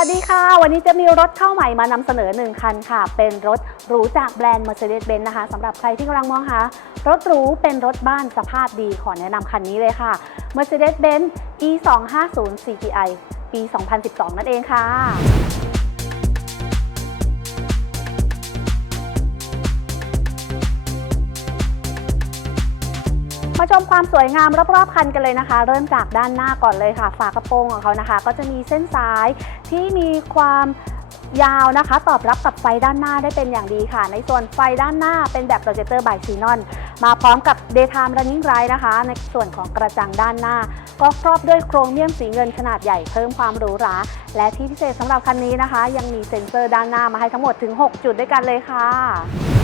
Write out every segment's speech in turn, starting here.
วัสดีค่ะ วันนี้จะมีรถเข้าใหม่มานำเสนอหนึ่งคันค่ะ เป็นรถหรูจากแบรนด์ Mercedes-Benz นะคะสำหรับใครที่กำลังมองหารถหรูเป็นรถบ้านสภาพดีขอแนะนำคันนี้เลยค่ะ Mercedes-Benz E250 CGI ปี 2012 นั่นเองค่ะ ชมความสวยงามรอบๆคันกันเลยนะคะ เริ่มจากด้านหน้าก่อนเลยค่ะ ฝากระโปรงของเขานะคะ ก็จะมีเส้นสายที่มีความยาวนะคะ ตอบรับกับไฟด้านหน้าได้เป็นอย่างดีค่ะ ในส่วนไฟด้านหน้าเป็นแบบโปรเจคเตอร์บายซีนอน มาพร้อมกับ Daytime Running Light นะคะ ในส่วนของกระจังด้านหน้า ก็ครอบด้วยโครเมียมสีเงินขนาดใหญ่เพิ่มความหรูหรา และที่พิเศษสำหรับคันนี้นะคะ ยังมีเซ็นเซอร์ด้านหน้ามาให้ทั้งหมดถึง 6 จุดด้วยกันเลยค่ะ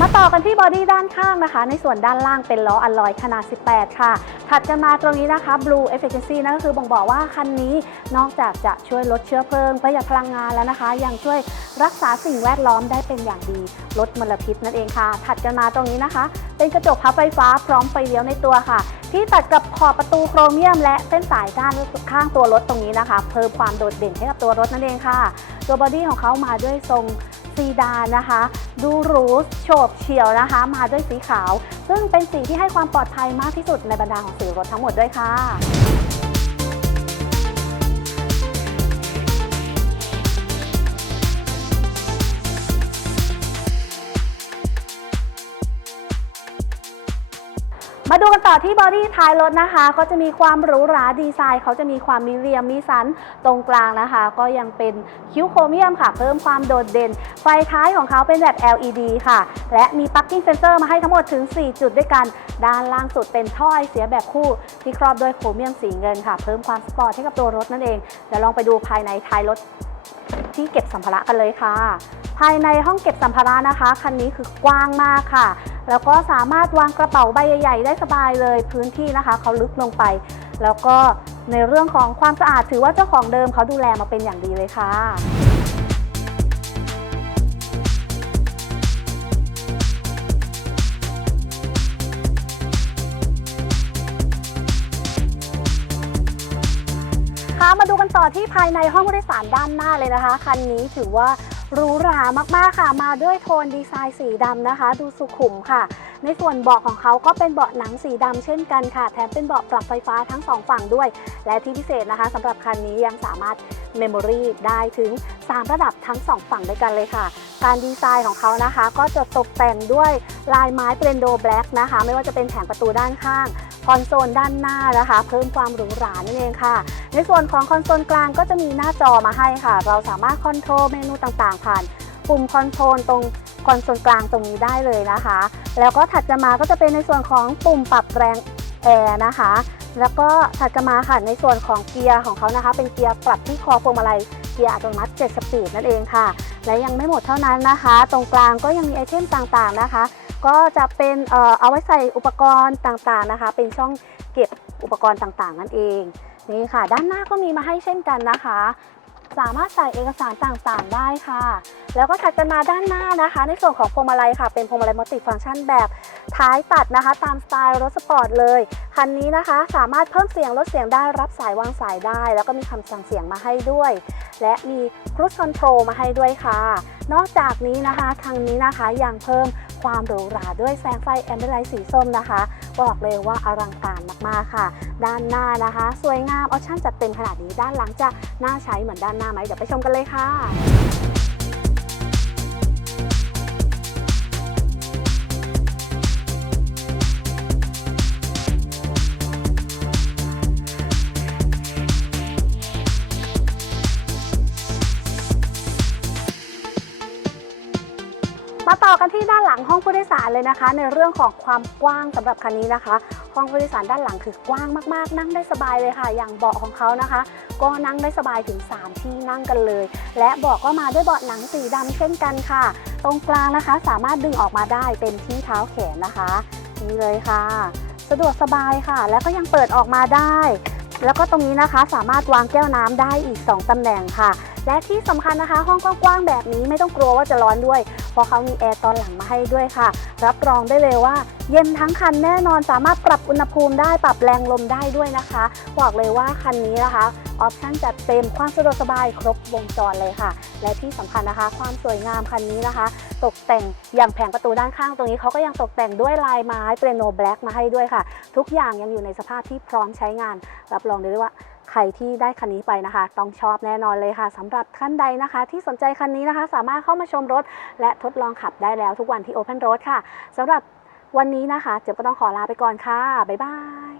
มาต่อกันที่บอดี้ด้านข้างนะคะ ในส่วนด้านล่างเป็นล้ออลลอยขนาด 18 ค่ะ ถัดกันมาตรงนี้นะคะ Blue Efficiency นั่นก็คือบ่งบอกว่าคันนี้นอกจากจะช่วยลดเชื้อเพลิงประหยัดพลังงานแล้วนะคะ ยังช่วยรักษาสิ่งแวดล้อมได้เป็นอย่างดี ลดมลพิษนั่นเองค่ะ ถัดกันมาตรงนี้นะคะ เป็นกระจกพับไฟฟ้าพร้อมไฟเลี้ยวในตัวค่ะ ที่ตัดกับขอบประตูโครเมียม และเส้นสายด้านข้างตัวรถตรงนี้นะคะ เพิ่มความโดดเด่นให้กับตัวรถนั่นเองค่ะ ตัวบอดี้ของเขามาด้วยทรง ซีดานนะคะ ดูหรูโฉบเฉี่ยวนะคะ มาด้วยสีขาว ซึ่งเป็นสีที่ให้ความปลอดภัยมากที่สุดในบรรดาของสีรถทั้งหมดด้วยค่ะ มาดูกันต่อที่บอดี้ท้ายรถนะคะ ก็จะมีความหรูหราดีไซน์ เขาจะมีความมีเรียมมีสันตรงกลางนะคะ ก็ยังเป็นคิ้วโครเมียมค่ะ เพิ่มความโดดเด่น ไฟท้ายของเขาเป็นแบบ LED ค่ะ และมีปักกิ้งเซนเซอร์มาให้ทั้งหมดถึง 4 จุดด้วยกัน ด้านล่างสุดเป็นท่อไอเสียแบบคู่ ที่ครอบด้วยโครเมียมสีเงินค่ะ เพิ่มความสปอร์ตให้กับตัวรถนั่นเองเดี๋ยวลองไปดูภายในท้ายรถ ที่เก็บสัมภาระกันเลยค่ะ ภายในห้องเก็บสัมภาระนะคะ คันนี้คือกว้างมากค่ะ แล้วก็สามารถวางกระเป๋าใบใหญ่ๆได้สบายเลย พื้นที่นะคะเขาลึกลงไป แล้วก็ในเรื่องของความสะอาดถือว่าเจ้าของเดิมเขาดูแลมาเป็นอย่างดีเลยค่ะ มาดูกันต่อที่ภายในห้องผู้โดยสารด้านหน้าเลยนะคะ คันนี้ถือว่าหรูหรามากๆค่ะ มาด้วยโทนดีไซน์สีดำนะคะ ดูสุขุมค่ะ ในส่วนเบาะของเขาก็เป็นเบาะหนังสีดำเช่นกันค่ะ แถมเป็นเบาะปรับไฟฟ้าทั้งสองฝั่งด้วย และที่พิเศษนะคะสำหรับคันนี้ยังสามารถเมมโมรีได้ถึง 3 ระดับทั้ง 2 ฝั่งด้วยกันเลยค่ะ การดีไซน์ของเขานะคะ ก็จะตกแต่งด้วยลายไม้เปรนโดแบล็กนะคะ ไม่ว่าจะเป็นแผงประตูด้านข้าง คอนโซลด้านหน้านะคะ เพิ่มความหรูหรานั่นเองค่ะ ในส่วนของคอนโซลกลางก็จะมีหน้าจอมาให้ค่ะ เราสามารถคอนโทรลเมนูต่างๆ ผ่านปุ่มคอนโทรลตรงคอนโซลกลางตรงนี้ได้เลยนะคะ แล้วก็ถัดกันมาก็จะเป็นในส่วนของปุ่มปรับแรงแอร์นะคะ แล้วก็ถัดกันมาค่ะในส่วนของเกียร์ของเขานะคะ เป็นเกียร์ปรับที่คอพวงมาลัย เกียร์อัตโนมัติ 7 สปีดนั่นเองค่ะ และยังไม่หมดเท่านั้นนะคะ ตรงกลางก็ยังมีไอเทมต่างๆนะคะ ก็จะเป็นเอ่อเอาไว้ใส่อุปกรณ์ต่างๆนะคะ เป็นช่องเก็บอุปกรณ์ต่างๆ นั่นเองนี่ค่ะ ด้านหน้าก็มีมาให้เช่นกันนะคะ สามารถใส่เอกสารต่างๆ ได้ค่ะ แล้วก็ถัดกันมาด้านหน้านะคะ ในส่วนของพวงมาลัยค่ะ เป็นพวงมาลัยมัลติฟังก์ชันแบบท้ายตัดนะคะ ตามสไตล์รถสปอร์ตเลย คันนี้นะคะ สามารถเพิ่มเสียงลดเสียงได้รับสายวางสายได้ แล้วก็มีคำสั่งเสียงมาให้ด้วย และมีครู i คอนโทรลมาให้ด้วยค่ะ นอกจากนี้นะคะทางนี้นะคะยังเพิ่มความหรูหราด้วยแสงไฟแอมเบอร์ไลท์สีส้มนะคะ บอกเลยว่าอลังการมากๆค่ะ ด้านหน้านะคะ สวยงามออปชั่นจัดเต็มขนาดนี้ด้านหลังจะน่าใช้เหมือนด้านหน้าไหมเดี๋ยวไปชมกันเลยค่ะ มาต่อกันที่ด้านหลังห้องผู้โดยสารเลยนะคะ ในเรื่องของความกว้างสำหรับคันนี้นะคะ ห้องผู้โดยสารด้านหลังคือกว้างมากๆ นั่งได้สบายเลยค่ะ อย่างเบาะของเขานะคะ ก็นั่งได้สบายถึง 3 ที่นั่งกันเลย และเบาะก็มาด้วยเบาะหนังสีดำเช่นกันค่ะ ตรงกลางนะคะสามารถดึงออกมาได้เป็นที่เท้าแขนนะคะนี่เลยค่ะ สะดวกสบายค่ะ แล้วก็ยังเปิดออกมาได้ แล้วก็ตรงนี้นะคะสามารถวางแก้วน้ำได้อีก 2ตำแหน่งค่ะ และที่สำคัญนะคะ ห้องกว้างๆแบบนี้ไม่ต้องกลัวว่าจะร้อนด้วย เพราะเขามีแอร์ตอนหลังมาให้ด้วยค่ะ รับรองได้เลยว่า เย็นทั้งคันแน่นอนสามารถปรับอุณหภูมิได้ปรับแรงลมได้ด้วยนะคะบอกเลยว่าคันนี้นะคะออปชั่นจัดเต็มความสะดวกสบายครบวงจรเลยค่ะ และที่สำคัญนะคะ ความสวยงามคันนี้นะคะ ตกแต่งอย่างแผงประตูด้านข้างตรงนี้เขาก็ยังตกแต่งด้วยลายไม้เปรโนแบล็กมาให้ด้วยค่ะ ทุกอย่างยังอยู่ในสภาพที่พร้อมใช้งาน รับรองได้เลยว่า ใครที่ได้คันนี้ไปนะคะ ต้องชอบแน่นอนเลยค่ะสำหรับท่านใดนะคะ ที่สนใจคันนี้นะคะ สามารถเข้ามาชมรถ และทดลองขับได้แล้วทุกวันที่ Open Road ค่ะสำหรับวันนี้นะคะเจ็บก็ต้องขอลาไปก่อนค่ะ บ๊ายบาย